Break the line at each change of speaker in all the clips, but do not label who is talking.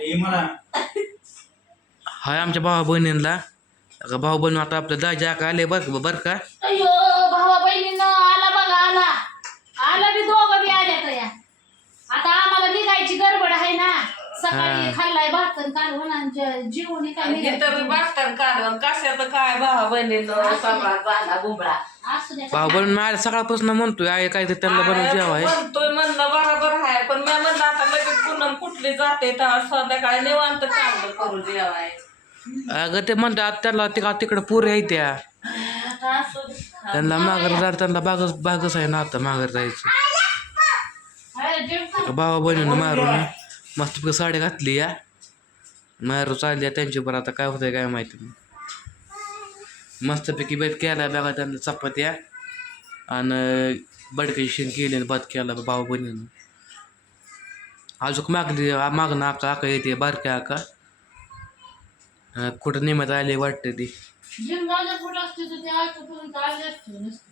हे मला.
हाय आमच्या भावा बहिणींना. का भाऊ बहीण आता आपल्या दाजा का आले बर बर का?
अयो भावा बहिणीनं आला बघा आला. आला बी दोघं बी आल्या तर या आता आम्हाला निघायची गडबड आहे ना. सकाळी. खाल्लाय भात कालवण आणि जेवण काय निघायचं
काढून कशाचं काय भावा बहिणीनं सगळा झाला गुबळा
असू द्या
भाऊ बहीण मी आज सकाळपासून म्हणतोय आहे काय तर त्यांना बनवून जेव आहे.
म्हणतोय म्हणलं बरोबर आहे पण मी म्हणलं आता लगेच जाते संध्याकाळी निवांत चांगलं
अगं ते म्हणतात त्याला तिकडं तिकडं पुरे आहे त्या.
असू दे.
त्यांना माघार जायला त्यांना बागच बागच आहे ना आता माघार जायचं.
अरे जेवण
भावा बहिणीनं मारून मस्त साडी घातली या मारू चालली आहे त्यांची बरं आता काय होतंय काय माहिती नाही मस्तपैकी बेत केला बघा त्यांना चपात्या आणि बडकशी शेण केली आणि भात केला भाऊ बहिणीनं. अजून मागली मागणं आका आका येते बारक्या आका कुठं निमत आले वाटते ती.
जिंगाच्या कुठं असते तर ते आजपर्यंत आले असते नसते.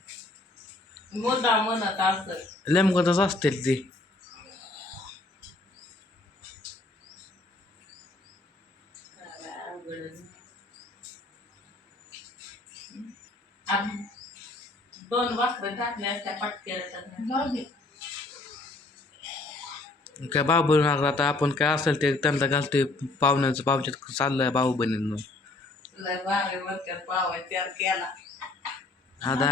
मुद्दा म्हणत असत
लेमकतच असतील ती
दोन वाकडं टाकल्या असत्या पटक्या
जाऊ दे
काय भाऊ बहीण आता. आपण काय असेल ते त्यांना घालतोय. पाहुण्याचं पाहुण्यात चाललंय
केला.
आता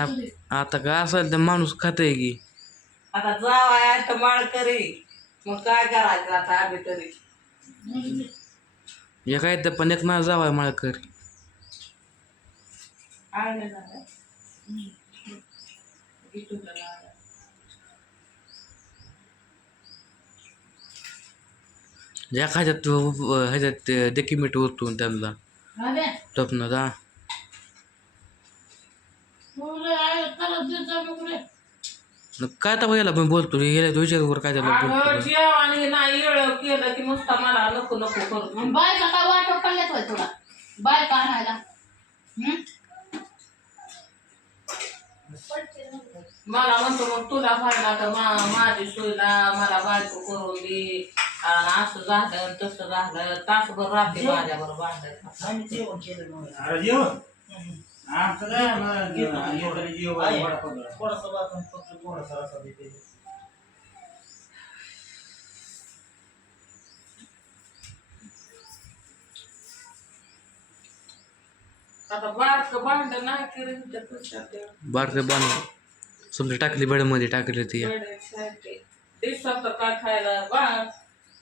आता काय असेल ते माणूस खातंय की.
आता जावाय आता माळ करी. मग काय करायचं आता आम्ही तरी?
हे काय तर पण एक ना जावाय मला कर.
आहे ना झालं? इथून तर लावा.
या खायच्यात ह्याच्यात देखी मीठ ओतून त्यांना. टपनं जा. काय तर याला पण बोलतो गेल्या विचार काय त्याला
जेवण नाही येळ केलं की नुसता मला नको नको करतो
मग बायका काय वाटप पडल्यात होय तुला? बायका आणायला. हं?
मला म्हणतो मग तुला फायदा तर मा माझी सोयला मला बायको करून दे. आणि असं झालं आणि तसं झालं तासभर राहते माझ्याबरोबर भांडायचं
अरे जेवण आमचं काय मला जेवण जेवण वडापाव.
आता बारकं भांड नाही केलं तर कशात ते
बारके बांध समजा टाकली बेडमध्ये टाकली ती
वेड्यासाठी. ते स्वतः काय खायला बा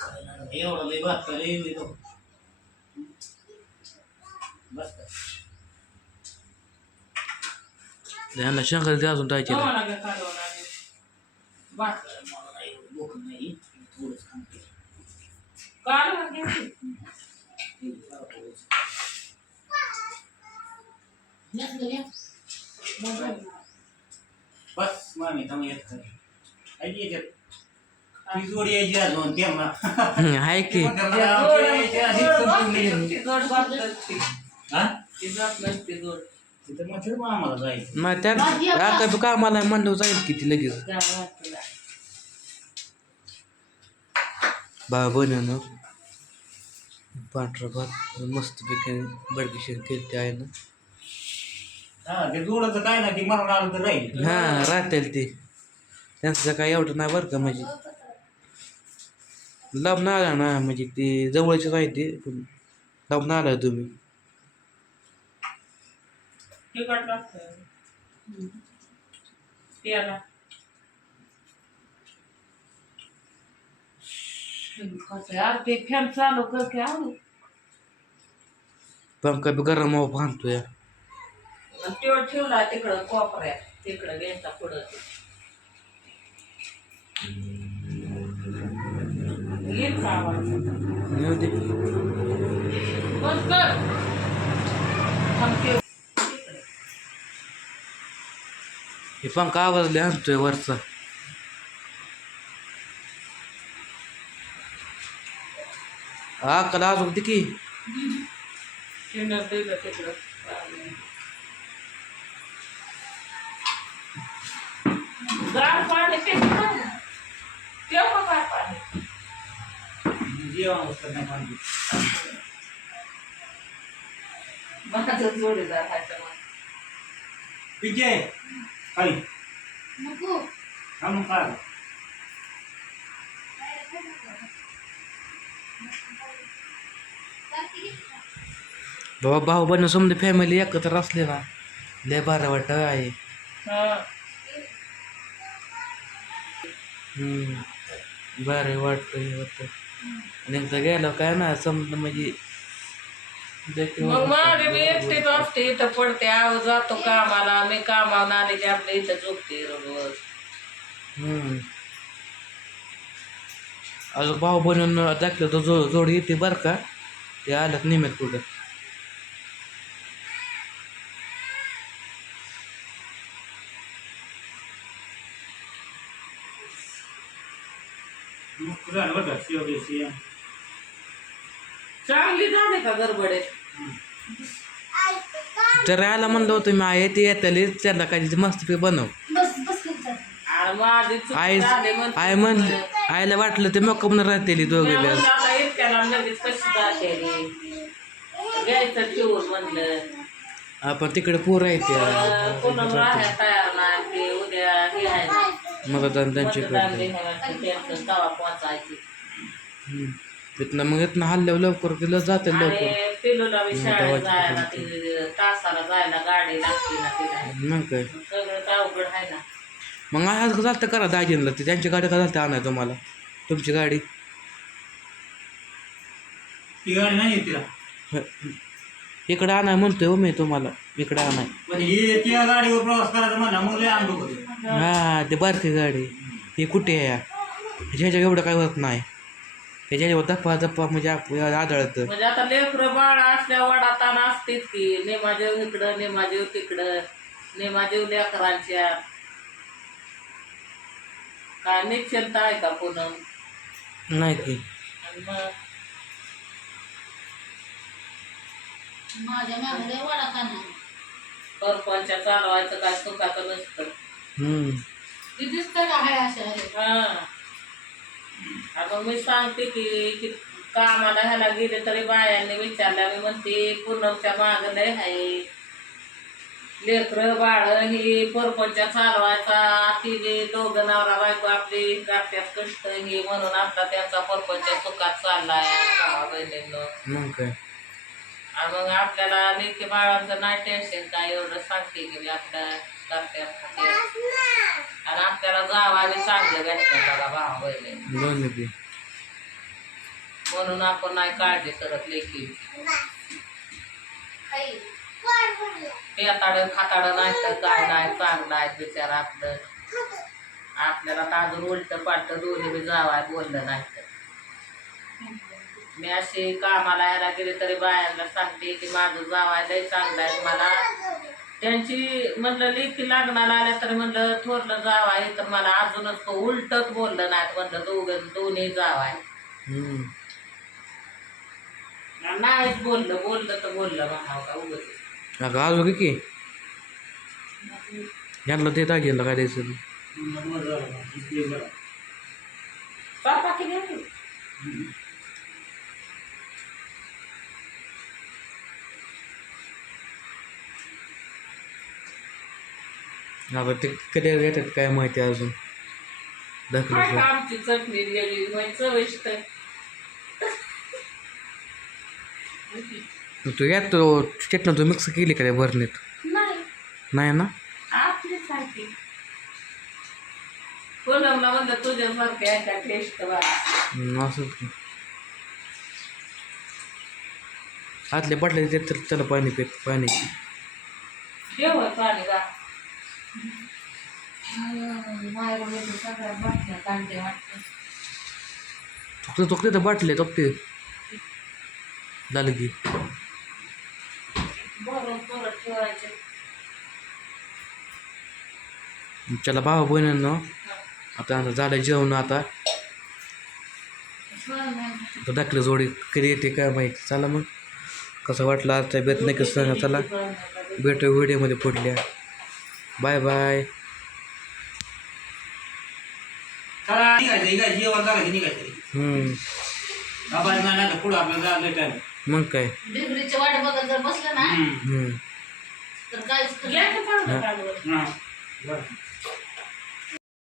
एवढं लय भात का लय लय तो. बस का?
त्यांना शंकर ते अजून द्यायचे नाही.
गव्हाला घ्या
जोडी यायची अजून
आहे की.
आम्हाला जायचं.
मग त्यात आता तू कामाला म्हणलं जाईल किती लगेच. बा बनवणं पांढरा भात मस्त पैकी बडकिशन केली आहे ना.
हा ते जोडाचं काय नाही ती मरण आलं तर राहील.
हा राहतील ते. त्यांचं काय एवढं नाही बरं का म्हणजे. लग्न आला ना म्हणजे ते जवळचेच आहे ते पण लग्न आला तुम्ही.
फॅन चालू कर की आऊ.
पंखा बी गरम हवा बांधतोय
आणि तो ठेवला तिकडं कोपऱ्यात. तिकडं घ्यायचा पुढं. येईल का आवाज
हं? दे हे पंखा आवाज लय आणतोय वरचा? हा कला होती की.
तिकडं.
जेवण होतं नाही पाणी
माझं जोडीदार आहे तर मग.
खाली
नको
हा। मग काय
बाबा भाऊ बहिण समजा फॅमिली एकत्र असले ना लय बरं वाटत आहे
हा.
हम्म. बरं वाटतं हे वाटतं आणि एकदा गेलो काय ना समजा म्हणजे
मग मी एकटीच असते इथं पडते आव जातो कामाला मी कामावर आले की आपल्या इथं झोपते रोज
हम्म. अजून भाऊ बनून दाखलं तर जो जोड येते बरं का ते आलं निमित्त पुढं
मग झालं बरं का शिव शिव
चांगली झाली का गडबडे?
जर आला म्हणलं होतं मी आहे ते येताले त्याला काही मस्त बनव.
बस बस
माझी चूक
आई
झाली
आई म्हणलं आईला वाटलं ते मग कमन राहते दोघे
मी
बी.
म्हणलं आता इतक्याला लगेच कशी जाते रे? घ्यायचं ठेवून म्हणलं.
आपण तिकडे पोर आहे
पूनम
ते
राहायला तयार नाही.
मतदान त्यांचे
मतदान
करते
लिहायचं त्यांचं तवा पोचायची
तिथनं मग इथनं हल्ल्यावर लवकर तिला जाते लवकर.
आणि पिलूला बी शाळेत जायला ती तासाला जायला गाडी लागते ना तिला.
मग काय?
सगळंच अवघड आहे ना.
मग आज चालतं करा दाजींना ते त्यांची गाडी का चालते आणाय तुम्हाला? तुमची गाडी?
ती गाडी नाही तिला.
इकडे आणाय म्हणतोय हो मी तुम्हाला. इकडे आणाय.
पण ही गाडीवर प्रवास करायचा म्हणला मग लय अनुभव होते
हा ते बारकी गाडी. ही कुठे आहे? ह्याच्या एवढं काय होत नाही. ह्याच्यावर दप्पा दप्पा म्हणजे आप- आदळतं.
म्हणजे आता लेकरं बाळ असल्या वाडातान असतेच की नेमादेव इकडं नेमादेव तिकडं नेमादेव लेकरांच्या. काय निश्चिंत आहे का पुनम
नाही की.
आणि मग?
माझ्या मागं वडा खाणार
सरपंच चालवायचं काय सुखाचं नसतं.
हम्म.
अशा आहे
हा. आता मी सांगते की की कामाला ह्याला गेले तरी बायांनी विचारल्या मी म्हणते पूनमच्या माग लय आहे लेकरं बाळ ही परपंच चालवायचा तिने दोघं नवरा बायको आपली करत्यात कष्ट हे म्हणून आता त्यांचा परपंच सुखात चाललाय भावा बहिणींनो.
मग काय?
आणि मग आपल्याला लेखी बाळांचं नाही टेन्शन काय एवढं सांगते की मी आपल्या आणि आपल्याला जावा आणि चांगलं भेटलं भावा
बी
म्हणून आपण नाही काळजी करत लेखी पेताड खाताड नाही तर काय नाही चांगलं आहे बिचार आपलं. आपल्याला तर अजून उलट पालट दोन्ही बी जावाय बोललं नाही मी अशी कामाला यायला गेले तरी बायांना सांगते की माझं जावाय लय चांगलं आहे मला. त्यांची म्हणलं लेखी लग्नाला आल्या तर म्हणलं थोरलं जावाय तर मला अजूनच तो उलटच बोललं नाही म्हणलं दोघं दोन्ही जावाय नाहीच बोललं बोललं तर बोललं म्हणावं का उगत
अगं की यांना ते दाजीला काय द्यायचं.
पापा किती
अगं ते कधी येतात? काय माहिती अजून?
काय
दाखलं
आमची चटणी वेगळी म्हणजे चविष्ट
तू यात तो चटणं तू मिक्स केली का त्या भरणीत?
नाही.
नाही ना?
आपली सारखी. पूनमला म्हणलं तुझ्यासारखी आहे का टेस्ट बा
हम्म, असंच की. आतले बाटले देत तर त्याला पाणी पे पाणी.
पाणी बा
माझ्या सगळ्या
तर तो तिथं बाटले तो ते झालं की. चला भावा बहिणींना आता आता झालं जेवण आता. दाखलं जोडी कधी येते काय माहिती. चला मग. कसं वाटलं आता बेत नाही कसं चला. भेटू व्हिडिओमध्ये पुढल्या. Bye bye. मग काय?
डिग्रीची वाट बघत जर बसलं ना
हम्म.
तर काहीच